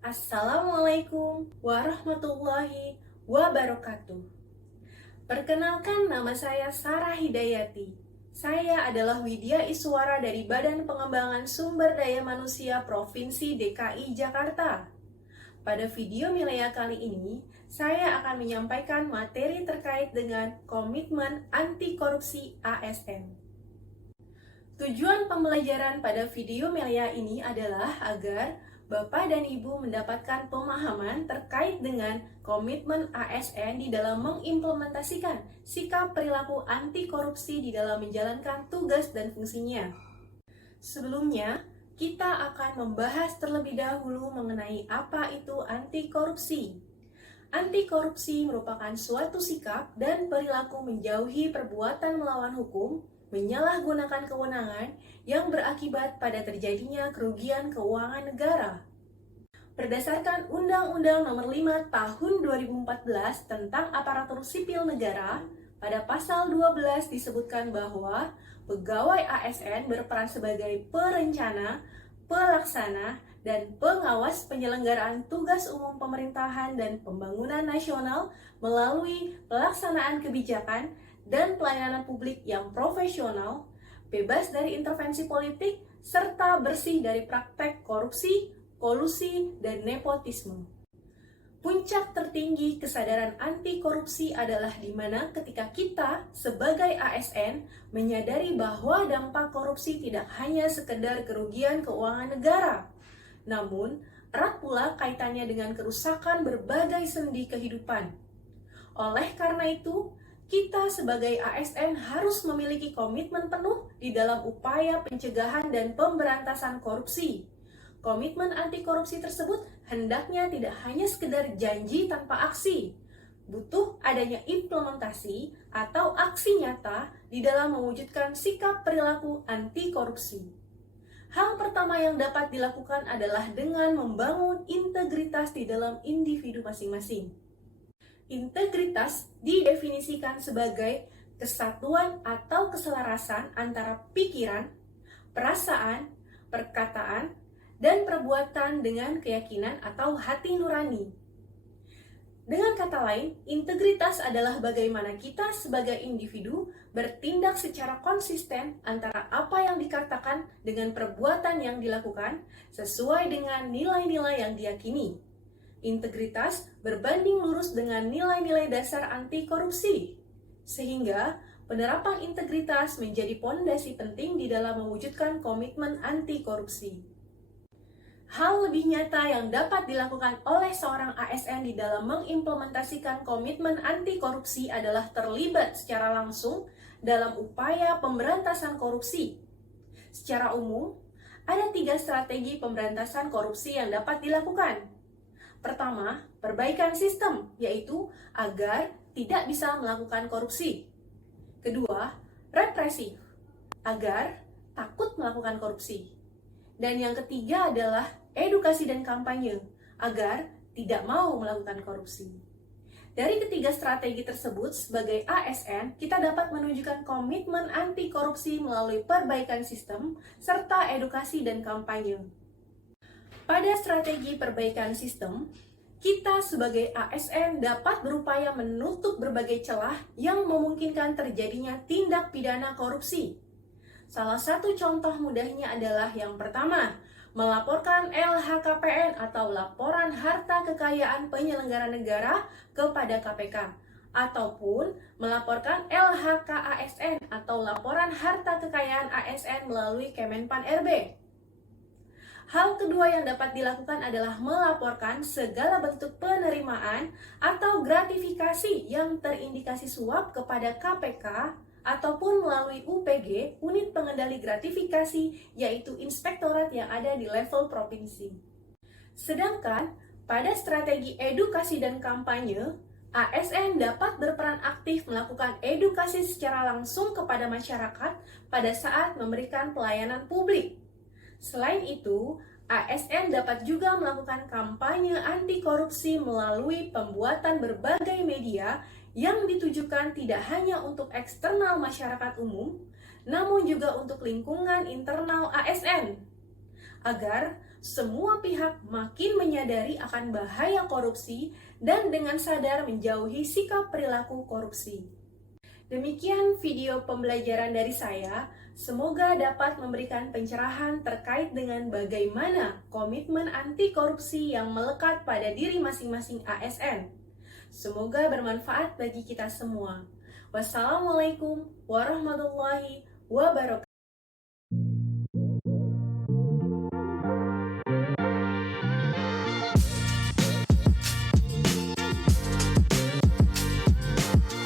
Assalamualaikum warahmatullahi wabarakatuh. Perkenalkan, nama saya Sarah Hidayati. Saya adalah Widya Iswara dari Badan Pengembangan Sumber Daya Manusia Provinsi DKI Jakarta. Pada video Milea kali ini, saya akan menyampaikan materi terkait dengan komitmen anti korupsi ASN. Tujuan pembelajaran pada video Melia ini adalah agar Bapak dan Ibu mendapatkan pemahaman terkait dengan komitmen ASN di dalam mengimplementasikan sikap perilaku anti korupsi di dalam menjalankan tugas dan fungsinya. Sebelumnya, kita akan membahas terlebih dahulu mengenai apa itu anti korupsi. Anti korupsi merupakan suatu sikap dan perilaku menjauhi perbuatan melawan hukum, menyalahgunakan kewenangan yang berakibat pada terjadinya kerugian keuangan negara. Berdasarkan Undang-Undang Nomor 5 Tahun 2014 tentang Aparatur Sipil Negara, pada pasal 12 disebutkan bahwa pegawai ASN berperan sebagai perencana, pelaksana, dan pengawas penyelenggaraan tugas umum pemerintahan dan pembangunan nasional melalui pelaksanaan kebijakan dan pelayanan publik yang profesional, bebas dari intervensi politik, serta bersih dari praktek korupsi, kolusi, dan nepotisme. Puncak tertinggi kesadaran anti korupsi adalah di mana ketika kita sebagai ASN menyadari bahwa dampak korupsi tidak hanya sekedar kerugian keuangan negara, namun erat pula kaitannya dengan kerusakan berbagai sendi kehidupan. Oleh karena itu, kita sebagai ASN harus memiliki komitmen penuh di dalam upaya pencegahan dan pemberantasan korupsi. Komitmen anti korupsi tersebut hendaknya tidak hanya sekedar janji tanpa aksi. Butuh adanya implementasi atau aksi nyata di dalam mewujudkan sikap perilaku anti korupsi. Hal pertama yang dapat dilakukan adalah dengan membangun integritas di dalam individu masing-masing. Integritas didefinisikan sebagai kesatuan atau keselarasan antara pikiran, perasaan, perkataan, dan perbuatan dengan keyakinan atau hati nurani. Dengan kata lain, integritas adalah bagaimana kita sebagai individu bertindak secara konsisten antara apa yang dikatakan dengan perbuatan yang dilakukan sesuai dengan nilai-nilai yang diyakini. Integritas berbanding lurus dengan nilai-nilai dasar anti korupsi, sehingga penerapan integritas menjadi pondasi penting di dalam mewujudkan komitmen anti korupsi. Hal lebih nyata yang dapat dilakukan oleh seorang ASN di dalam mengimplementasikan komitmen anti korupsi adalah terlibat secara langsung dalam upaya pemberantasan korupsi. Secara umum, ada 3 strategi pemberantasan korupsi yang dapat dilakukan. Pertama, perbaikan sistem, yaitu agar tidak bisa melakukan korupsi. Kedua, represif, agar takut melakukan korupsi. Dan yang ketiga adalah edukasi dan kampanye, agar tidak mau melakukan korupsi. Dari ketiga strategi tersebut, sebagai ASN, kita dapat menunjukkan komitmen anti korupsi melalui perbaikan sistem, serta edukasi dan kampanye. Pada strategi perbaikan sistem, kita sebagai ASN dapat berupaya menutup berbagai celah yang memungkinkan terjadinya tindak pidana korupsi. Salah satu contoh mudahnya adalah yang pertama, melaporkan LHKPN atau Laporan Harta Kekayaan Penyelenggara Negara kepada KPK, ataupun melaporkan LHKASN atau Laporan Harta Kekayaan ASN melalui Kemenpan RB. Hal kedua yang dapat dilakukan adalah melaporkan segala bentuk penerimaan atau gratifikasi yang terindikasi suap kepada KPK ataupun melalui UPG, Unit Pengendali Gratifikasi, yaitu inspektorat yang ada di level provinsi. Sedangkan pada strategi edukasi dan kampanye, ASN dapat berperan aktif melakukan edukasi secara langsung kepada masyarakat pada saat memberikan pelayanan publik. Selain itu, ASN dapat juga melakukan kampanye anti korupsi melalui pembuatan berbagai media yang ditujukan tidak hanya untuk eksternal masyarakat umum, namun juga untuk lingkungan internal ASN. agar semua pihak makin menyadari akan bahaya korupsi dan dengan sadar menjauhi sikap perilaku korupsi. Demikian video pembelajaran dari saya. Semoga dapat memberikan pencerahan terkait dengan bagaimana komitmen anti korupsi yang melekat pada diri masing-masing ASN. Semoga bermanfaat bagi kita semua. Wassalamualaikum warahmatullahi wabarakatuh.